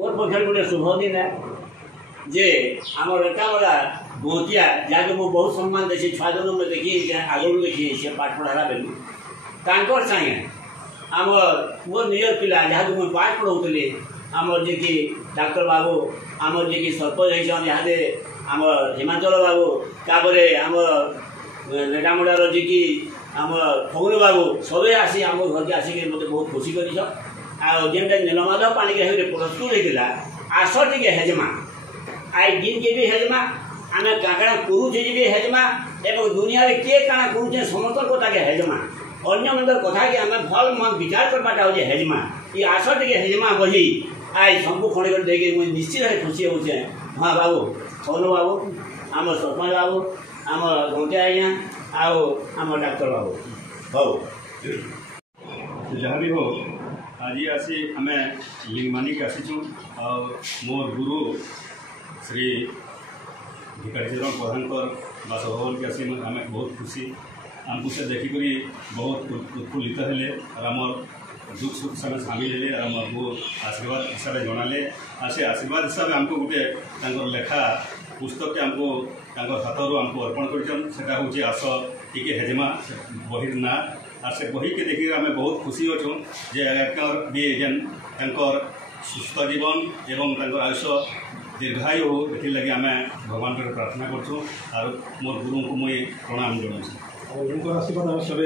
मोर पक्ष गोटे शुभ दिन है जे आम रेकाबला बहुतिया जहाँकि मुझे बहुत सम्मान देसी छुआ दिन में देखी आगुरी देखी सी पाठ पढ़ाला बेलू तांकर सागे आमर मोर निजर पिला जहाँ मुझे पाठ पढ़ाऊली आमर जे कि डाक्टर बाबू आमर जे कि सरपंच होन यहाँ आमर हिमाचल बाबू तापर आमर रेकामुडार जे कि आमर फगुन बाबू सबे आसी आम घर के आसिक मत बहुत खुशी कर जेनटा नीलमाधव पाणिग्राही प्रस्तुत होता आस टे हेजमा आई दिन के भी हेजमा आम काଣା करुचे भी हेजमा एवं दुनिया रे किए काଣା करुचे समस्त कथा के हेजमा अन्य मंदर कथा के आम भल मन विचार करवाटा हो हेजमा ये आस टे हेजमा बही आई सबू खड़े कर देखे मुझे निश्चित भाव खुशी होचे। हाँ बाबू पवन बाबू आम सरपंच बाबू आम घंटे आज्ञा आम डाक्तर बाबू हौ जहाँ भी हो आज आसी आम लिंगमानिक आसीचु मोर गुरु श्री भिकारीचरण प्रधान बासभवन के आसी आम बहुत खुशी आमको से देखिक बहुत उत्फुल्लित हेले और आमर दुख सुख सब सामिल हेले और आमको आशीर्वाद हिसाब से जनाले और से आशीर्वाद हिसाब से आमको गोटे लेखा पुस्तक के आमको हाथर आमको अर्पण कर आस टिके हेजमा बहिर ना और से बही के देखिए आम बहुत खुशी अच्छुँ जे भी जेन सुस्थ जीवन एवं आयुष दीर्घायु हो लगे आम भगवान को प्रार्थना करूँ और मोर गुरु को मुझे प्रणाम जनाऊँ। आशीर्वाद सब